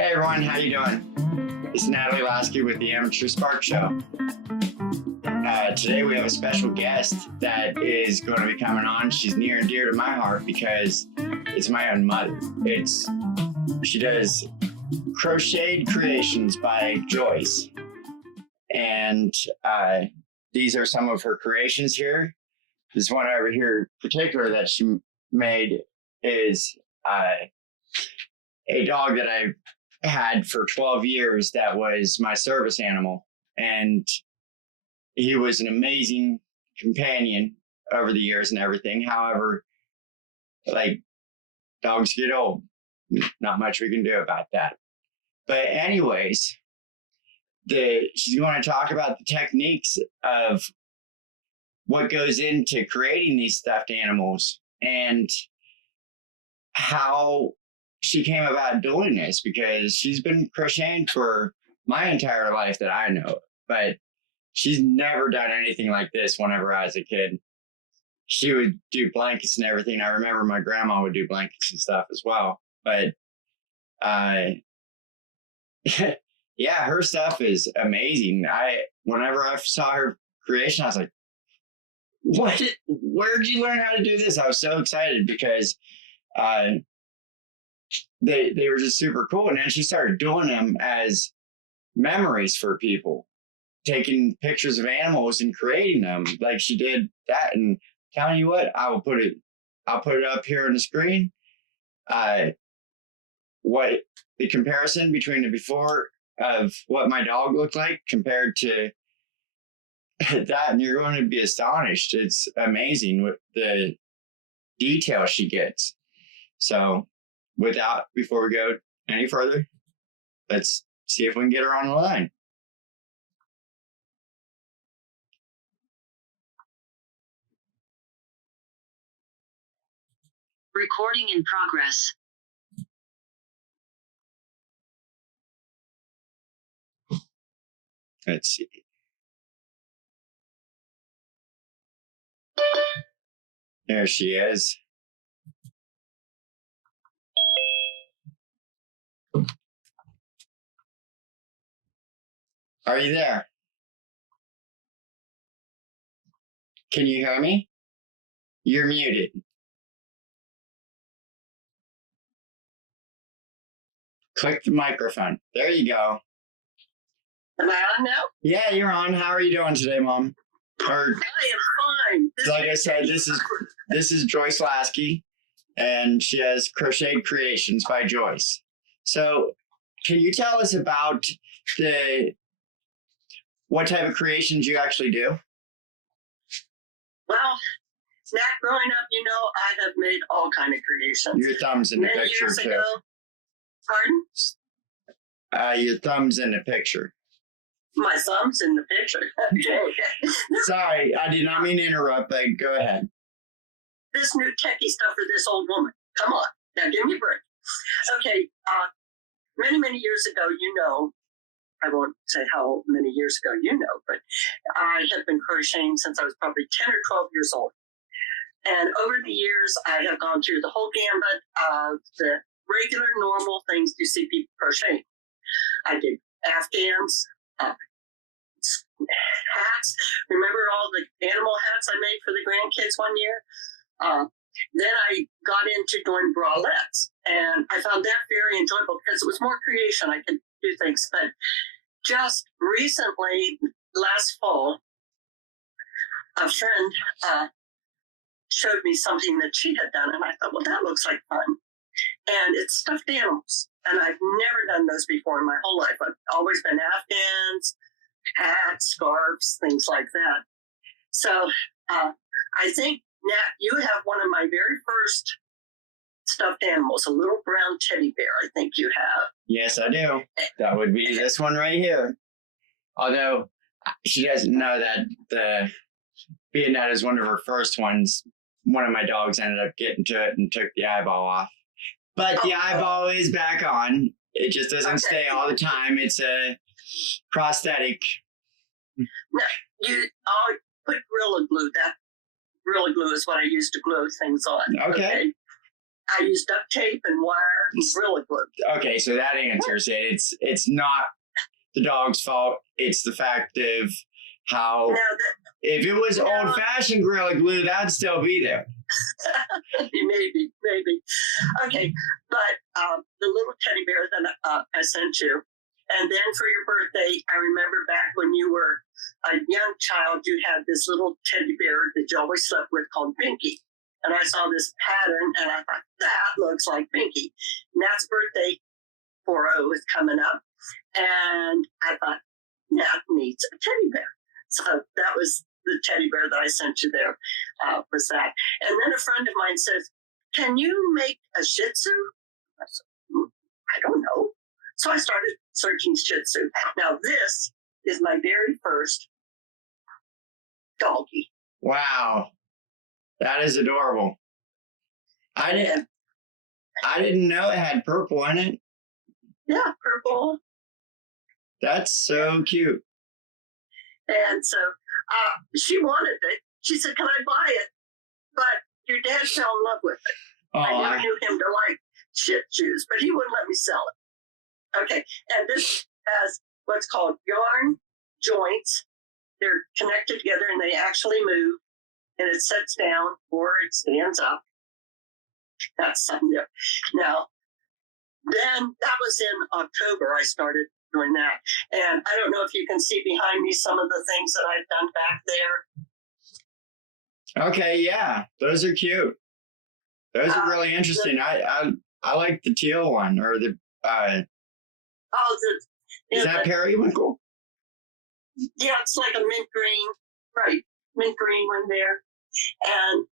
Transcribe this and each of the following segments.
Hey everyone, how you doing? It's Natalie Lasky with the Amateur Spark Show. Today we have a special guest that is going to be coming on. She's near and dear to my heart because it's my own mother. She does Crocheted Creations by Joyce. And these are some of her creations here. This one over here in particular that she made is a dog that I had for 12 years that was my service animal. And he was an amazing companion over the years and everything. However, like, dogs get old. Not much we can do about that. But anyways, she's going to talk about the techniques of what goes into creating these stuffed animals and how she came about doing this, because she's been crocheting for my entire life that I know, but she's never done anything like this whenever I was a kid. She would do blankets and everything. I remember my grandma would do blankets and stuff as well. But yeah, her stuff is amazing. Whenever I saw her creation, I was like, what? Where did you learn how to do this? I was so excited because they were just super cool. And then she started doing them as memories for people, taking pictures of animals and creating them like she did that. And telling you what, I'll put it up here on the screen. What the comparison between the before of what my dog looked like compared to that, and you're going to be astonished. It's amazing with the detail she gets. So before we go any further, let's see if we can get her on the line. Recording in progress. Let's see. There she is. Are you there? Can you hear me? You're muted. Click the microphone. There you go. Am I on now? Yeah, you're on. How are you doing today, Mom? I am fine. Like I said, this is Joyce Lasky, and she has Crocheted Creations by Joyce. So, can you tell us about what type of creations you actually do? Well, Nat, growing up, I have made all kind of creations. Your thumb's in the Many picture years too. ago. Pardon? Your thumb's in the picture. My thumb's in the picture. Okay. Sorry, I did not mean to interrupt, but go ahead. This new techie stuff for this old woman. Come on. Now, give me a break. Okay. Many, many years ago, I won't say how many years ago but I have been crocheting since I was probably 10 or 12 years old. And over the years, I have gone through the whole gambit of the regular, normal things you see people crocheting. I did Afghans, hats. Remember all the animal hats I made for the grandkids one year? Then I got into doing bralettes, and I found that very enjoyable because it was more creation. I could do things. But just recently, last fall, a friend showed me something that she had done, and I thought, well, that looks like fun. And it's stuffed animals, and I've never done those before in my whole life. I've always been Afghans, hats, scarves, things like that. So I think, Nat, you have one of my very first stuffed animals, a little brown teddy bear, I think you have. Yes, I do. That would be this one right here. Although she doesn't know that being that is one of her first ones, one of my dogs ended up getting to it and took the eyeball off. But the eyeball is back on. It just doesn't stay all the time. It's a prosthetic. No, I'll put Gorilla Glue. That Gorilla Glue is what I use to glue things on. Okay. I use duct tape and wire and Gorilla Glue. Okay, so that answers it. It's not the dog's fault. It's the fact of how Now, if it was old-fashioned Gorilla Glue, that'd still be there. maybe. Okay, but the little teddy bear that I sent you, and then for your birthday, I remember back when you were a young child, you had this little teddy bear that you always slept with called Pinky. And I saw this pattern, and I thought, that looks like Pinky. Nat's birthday, 40, is coming up, and I thought, Nat needs a teddy bear. So that was the teddy bear that I sent you there, was that. And then a friend of mine says, can you make a Shih Tzu? I said, I don't know. So I started searching Shih Tzu. Now this is my very first doggy. Wow. That is adorable. I didn't know it had purple in it. Yeah, purple. That's so cute. And so she wanted it. She said, can I buy it? But your dad fell in love with it. Oh, I never knew him to like Shih Tzus, but he wouldn't let me sell it. Okay, and this has what's called yarn joints. They're connected together and they actually move, and it sets down or it stands up. That's something there. Now, then that was in October I started doing that. And I don't know if you can see behind me some of the things that I've done back there. okay, yeah. Those are cute. Those are really interesting. I like the teal one, or the is that periwinkle? Yeah, it's like a mint green, right? Mint green one there. And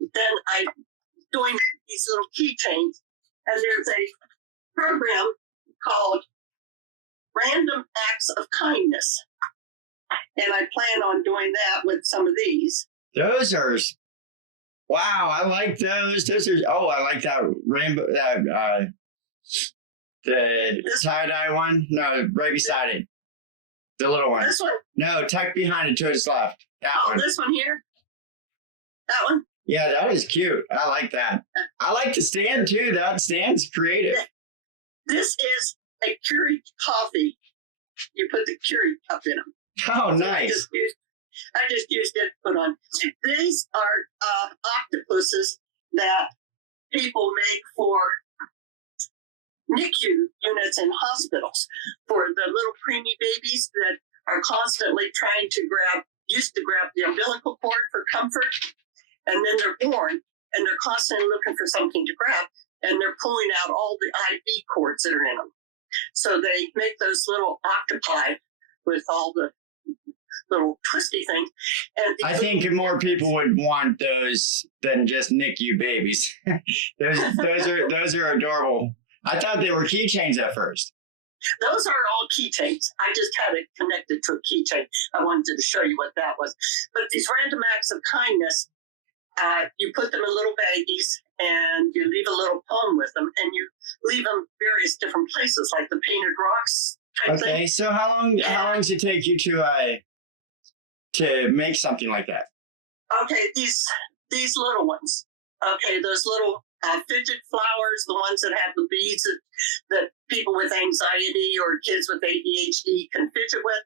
then I'm doing these little keychains, and there's a program called Random Acts of Kindness. And I plan on doing that with some of these. Those are, wow, I like those. Those are, I like that rainbow, the tie-dye one. No, right beside it. The little one. This one? No, tucked behind it to its left. That one. This one here? That one? Yeah, that is cute. I like that. I like the stand too. That stand's creative. This is a Keurig coffee. You put the Keurig cup in them. Oh, nice. I just used it to put on. These are octopuses that people make for NICU units in hospitals for the little preemie babies that are constantly used to grab the umbilical cord for comfort, and then they're born and they're constantly looking for something to grab, and they're pulling out all the IV cords that are in them. So they make those little octopi with all the little twisty things. And I think more people would want those than just NICU babies. those are adorable. I thought they were keychains at first. Those are all keychains. I just had it connected to a keychain. I wanted to show you what that was. But these random acts of kindness, you put them in little baggies and you leave a little poem with them, and you leave them various different places, like the painted rocks type thing. Okay, so how long does it take you to make something like that? Okay, these little ones. Okay, those little fidget flowers, the ones that have the beads that people with anxiety or kids with ADHD can fidget with.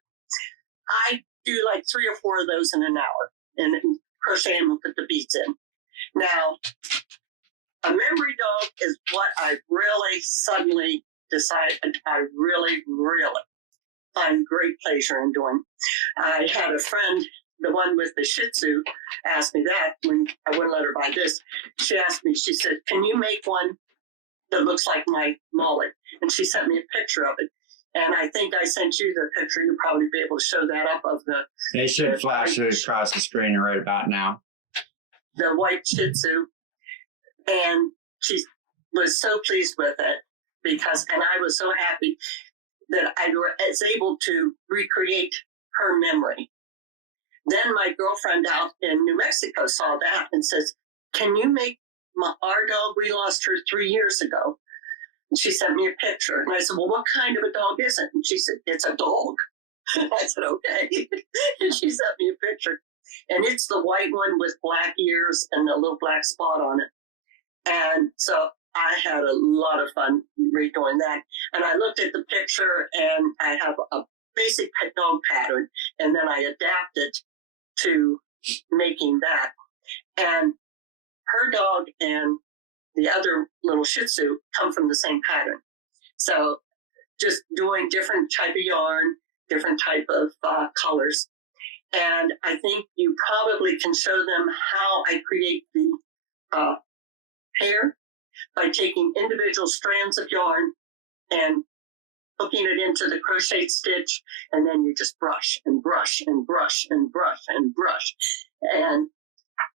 I do like 3 or 4 of those in an hour, and crochet them and put the beads in. Now, a memory dog is what I really suddenly decided I really, really find great pleasure in doing. I had a friend, the one with the Shih Tzu, asked me that when I wouldn't let her buy this. She asked me, she said, can you make one that looks like my Molly? And she sent me a picture of it. And I think I sent you the picture. You'll probably be able to show that up of the... They should flash it across the screen right about now. The white Shih Tzu. And she was so pleased with it and I was so happy that I was able to recreate her memory. Then my girlfriend out in New Mexico saw that and says, can you make our dog? We lost her 3 years ago. And she sent me a picture. And I said, well, what kind of a dog is it? And she said, it's a dog. I said, okay. And she sent me a picture. And it's the white one with black ears and a little black spot on it. And so I had a lot of fun redoing that. And I looked at the picture, and I have a basic pet dog pattern, and then I adapted to making that. And her dog and the other little Shih Tzu come from the same pattern. So just doing different type of yarn, different type of colors. And I think you probably can show them how I create the hair by taking individual strands of yarn and hooking it into the crochet stitch, and then you just brush and brush and brush and brush and brush. And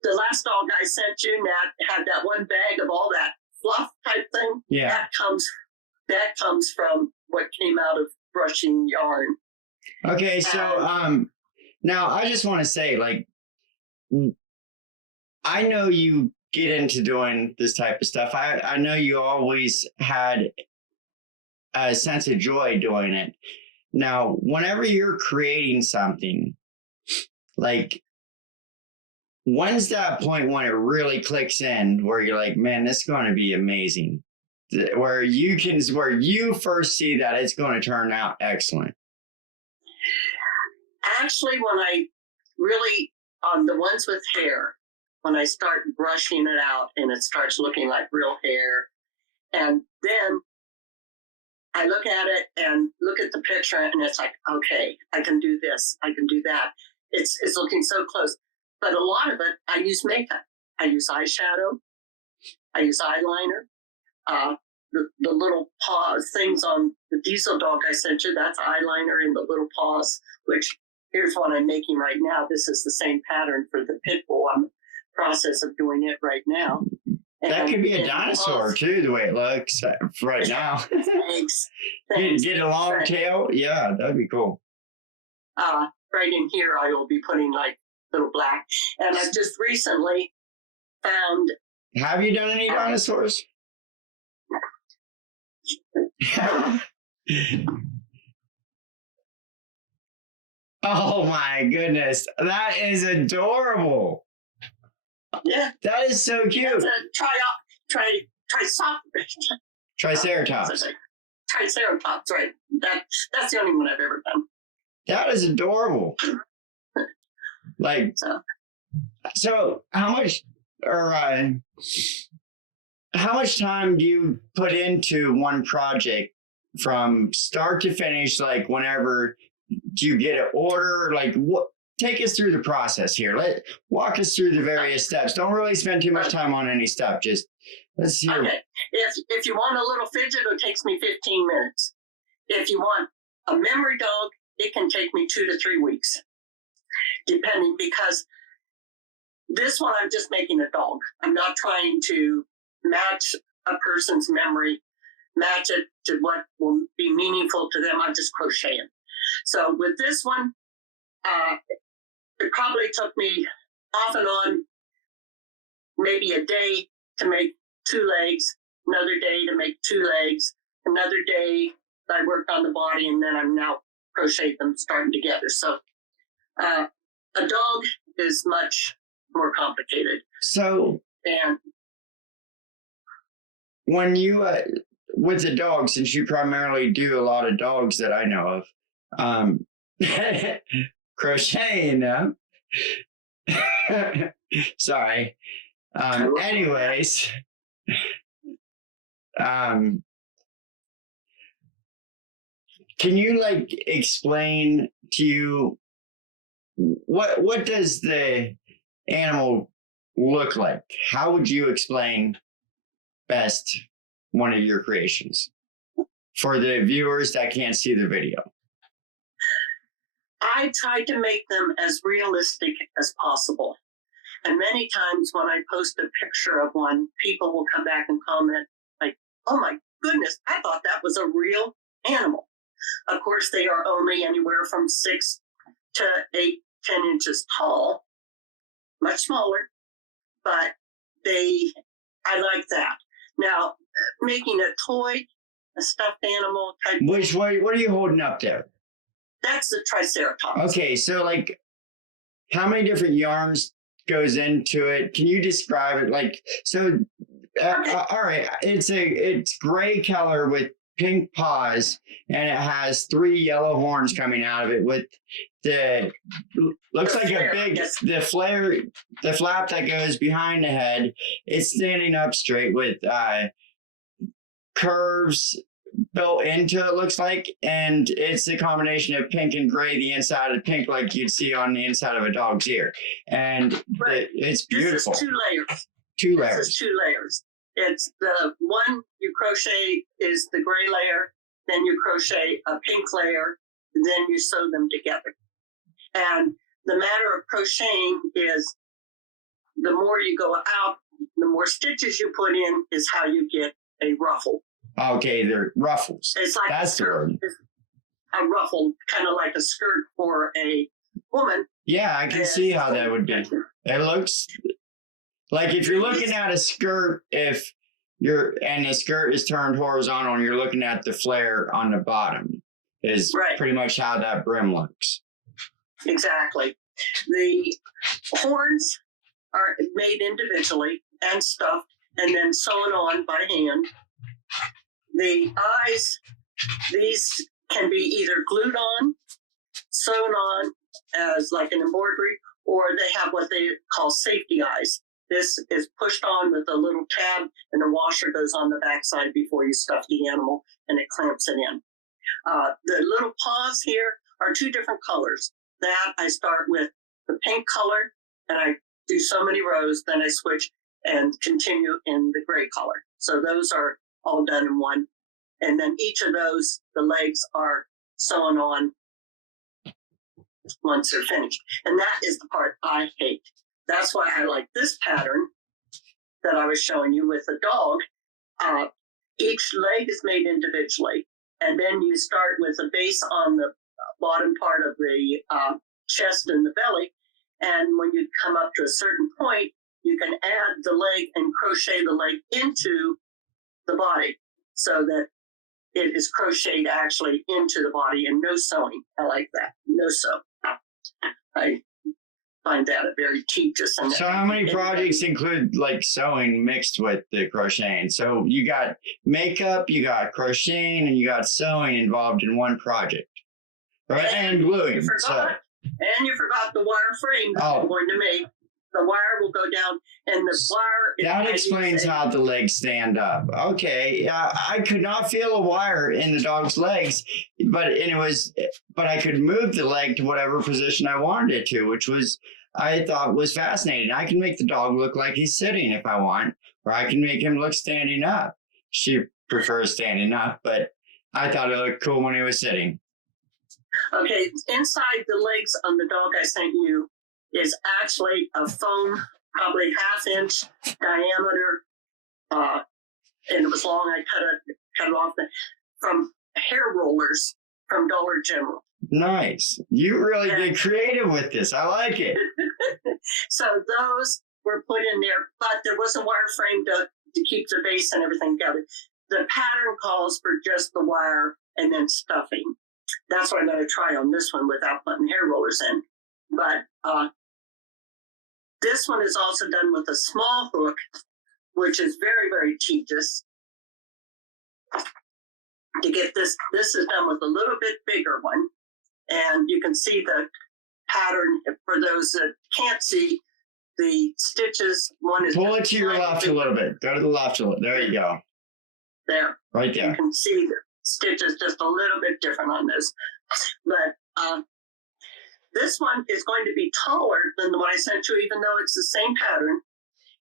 the last dog I sent you, Nat, had that one bag of all that fluff type thing. Yeah. That comes from what came out of brushing yarn. Okay, so now I just want to say, like, I know you get into doing this type of stuff. I know you always had a sense of joy doing it. Now, whenever you're creating something, like, when's that point when it really clicks in where you're like, man, this is going to be amazing? Where you first see that it's going to turn out excellent. Actually, when I really, on the ones with hair, when I start brushing it out and it starts looking like real hair, and then I look at it and look at the picture, and it's like, okay, I can do this, I can do that. It's looking so close. But a lot of it, I use makeup. I use eyeshadow. I use eyeliner. The little paws, things on the diesel dog I sent you, that's eyeliner in the little paws, which here's one I'm making right now. This is the same pattern for the pit bull. I'm in the process of doing it right now. That could be a dinosaur too, the way it looks right now. Thanks. Get a long tail? Yeah, that'd be cool. Right in here, I will be putting like little black. And I've just recently found... Have you done any dinosaurs? Oh my goodness. That is adorable. Yeah. That is so cute. That's a Triceratops. Triceratops, right. That's the only one I've ever done. That is adorable. Like, so how much time do you put into one project from start to finish? Like, whenever do you get an order? Like, what? Take us through the process here. Walk us through the various steps. Don't really spend too much time on any stuff. Just let's hear. Okay. If you want a little fidget, it takes me 15 minutes. If you want a memory dog, it can take me 2 to 3 weeks, depending, because this one I'm just making a dog. I'm not trying to match a person's memory, match it to what will be meaningful to them. I'm just crocheting. So with this one, it probably took me off and on maybe a day to make 2 legs, another day to make 2 legs, another day I worked on the body, and then I'm now crochet them starting together. So a dog is much more complicated. So, and when you with the dog, since you primarily do a lot of dogs that I know of, crocheting now. Sorry. Anyways, can you like explain to you what does the animal look like? How would you explain best one of your creations for the viewers that can't see the video? I tried to make them as realistic as possible. And many times when I post a picture of one, people will come back and comment like, oh my goodness, I thought that was a real animal. Of course, they are only anywhere from 6 to 8, 10 inches tall, much smaller, but I like that. Now, making a toy, a stuffed animal type. What are you holding up there? That's the Triceratops. Okay, so like, how many different yarns goes into it? Can you describe it? Like, so All right. It's gray color with pink paws, and it has 3 yellow horns coming out of it with the looks The like flare, a big yes. the flap that goes behind the head. It's standing up straight with curves built into it, looks like, and it's a combination of pink and gray, the inside of pink like you'd see on the inside of a dog's ear, and Right. it's This beautiful. is 2 layers. 2 This layers. is 2 layers. It's the one you crochet is the gray layer, then you crochet a pink layer, then you sew them together. And the matter of crocheting is the more you go out, the more stitches you put in is how you get a ruffle. Okay, they're ruffles. It's like That's a the skirt. word. It's a ruffle, kind of like a skirt for a woman. Yeah, I can see how that would be. It looks like if you're looking at a skirt, if and the skirt is turned horizontal and you're looking at the flare on the bottom, is Right. pretty much how that brim looks. Exactly. The horns are made individually and stuffed and then sewn on by hand. The eyes, these can be either glued on, sewn on as like an embroidery, or they have what they call safety eyes. This is pushed on with a little tab and the washer goes on the backside before you stuff the animal and it clamps it in. The little paws here are 2 different colors. That I start with the pink color and I do so many rows, then I switch and continue in the gray color. So those are all done in one. And then each of those, the legs are sewn on once they're finished. And that is the part I hate. That's why I like this pattern that I was showing you with the dog. Each leg is made individually. And then you start with the base on the bottom part of the chest and the belly. And when you come up to a certain point, you can add the leg and crochet the leg into the body so that it is crocheted actually into the body and no sewing. I like that. No sew. I find that a very tedious. And So how many projects include like sewing mixed with the crocheting? So you got makeup, you got crocheting, and you got sewing involved in one project, right? And gluing. You forgot, and you forgot the wire frame that I'm going to make. The wire will go down, and the wire. That explains how the legs stand up. Okay, I could not feel a wire in the dog's legs, but I could move the leg to whatever position I wanted it to, which I thought was fascinating. I can make the dog look like he's sitting if I want, or I can make him look standing up. She prefers standing up, but I thought it looked cool when he was sitting. Okay, inside the legs on the dog I sent you is actually a foam, probably 1/2 inch diameter, and it was long. I cut it off from hair rollers from Dollar General. Nice. You really get creative with this. I like it. So those were put in there, but there was a wire frame to keep the base and everything together. The pattern calls for just the wire and then stuffing. That's what I'm going to try on this one without putting hair rollers in. But this one is also done with a small hook, which is very, very tedious. To get this is done with a little bit bigger one. And you can see the pattern for those that can't see the stitches. One is pull it to your left a little bit. Go to the left a little. There you go. There. Right there. You can see the stitches just a little bit different on this. But this one is going to be taller than the one I sent you, even though it's the same pattern.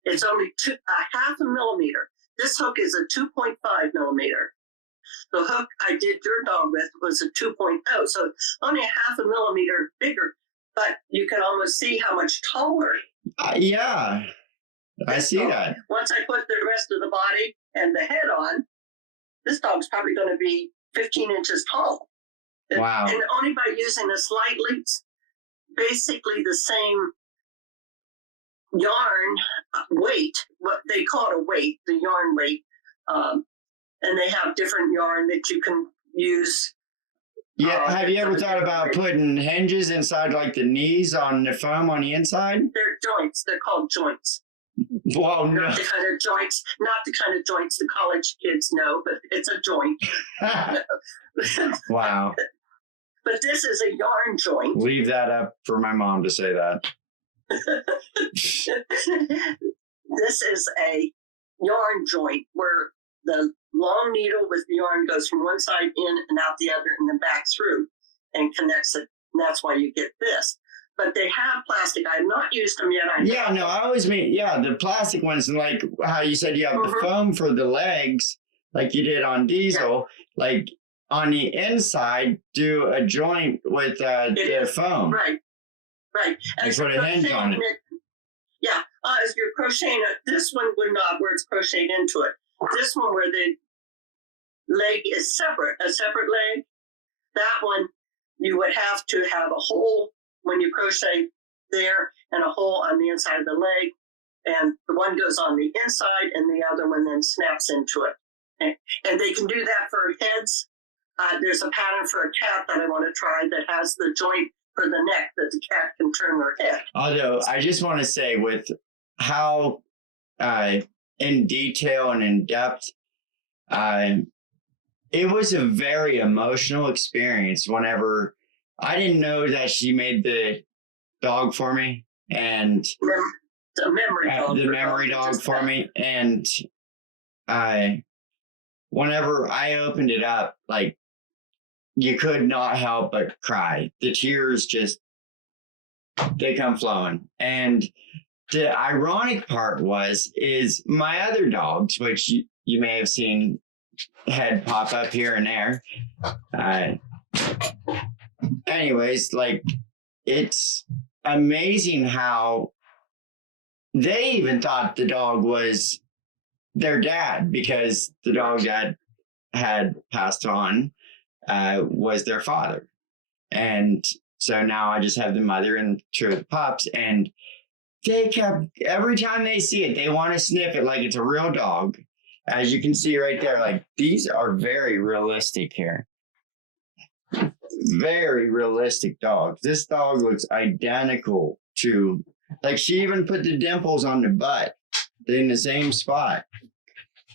It's only 1/2 millimeter. This hook is a 2.5 millimeter. The hook I did your dog with was a 2.0, so only 1/2 millimeter bigger, but you can almost see how much taller. Yeah, I see that. Once I put the rest of the body and the head on, this dog's probably going to be 15 inches tall. Wow. And only by using a slightly, basically the same yarn weight, what they call it a weight, the yarn weight. And they have different yarn that you can use. Yeah, have you ever thought about putting hinges inside like the knees on the foam on the inside? They're joints. They're called joints. Whoa, no. Not the kind of joints, the college kids know, but it's a joint. Wow. But this is a yarn joint. Leave that up for my mom to say that. This is a yarn joint where the long needle with the yarn goes from one side in and out the other and then back through and connects it. And that's why you get this. But they have plastic. I have not used them yet. I always mean, the plastic ones, and like how you said you have the foam for the legs, like you did on Diesel, like on the inside, do a joint with the foam. Right. And put a hinge on it. As you're crocheting it, this one would not, where it's crocheted into it. This one where the leg is separate, a separate leg, that one you would have to have a hole when you crochet there and a hole on the inside of the leg. And the one goes on the inside and the other one then snaps into it. And they can do that for heads. There's a pattern for a cat that I want to try that has the joint for the neck that the cat can turn their head. Although I just want to say with how in detail and in depth, it was a very emotional experience whenever I didn't know that she made the dog for me and the memory dog for me. And whenever I opened it up, like, you could not help but cry. The tears just, they come flowing. And the ironic part is my other dogs, which you may have seen head pop up here and there. Anyways, like, it's amazing how they even thought the dog was their dad, because the dog that had passed on was their father. And so now I just have the mother and two of the pups, and they kept, every time they see it, they want to sniff it like it's a real dog. As you can see right there, like, these are very realistic here. Very realistic dogs. This dog looks identical to, like, she even put the dimples on the butt in the same spot.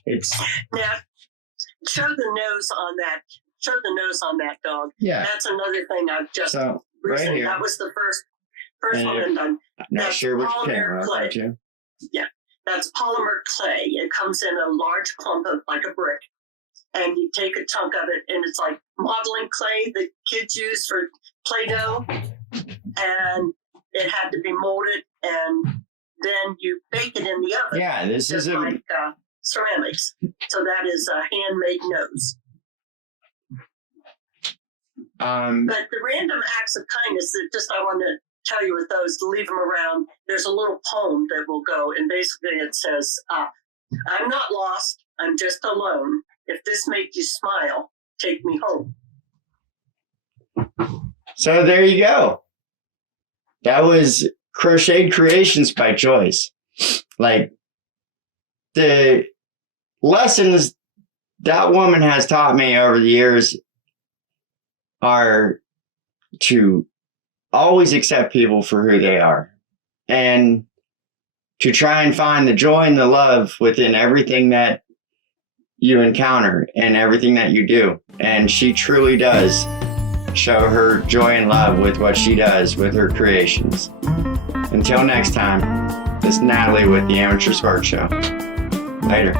It's now show the nose on that. Show the nose on that dog. Yeah, that's another thing I've just right here. That was the first one I've done. I'm not sure which camera. Clay. Yeah, that's polymer clay. It comes in a large clump of like a brick, and you take a chunk of it, and it's like modeling clay that kids use for Play-Doh, and it had to be molded, and then you bake it in the oven. Yeah, this is like ceramics. So that is a handmade nose. But the random acts of kindness that just I want to tell you with those, to leave them around, there's a little poem that will go, and basically it says, I'm not lost, I'm just alone. If this made you smile, take me home. So there you go. That was Crocheted Creations by Joyce. Like, the lessons that woman has taught me over the years are to always accept people for who they are, and to try and find the joy and the love within everything that you encounter and everything that you do. And she truly does show her joy and love with what she does with her creations. Until next time, this is Natalie with the Amateur Spark Show. Later.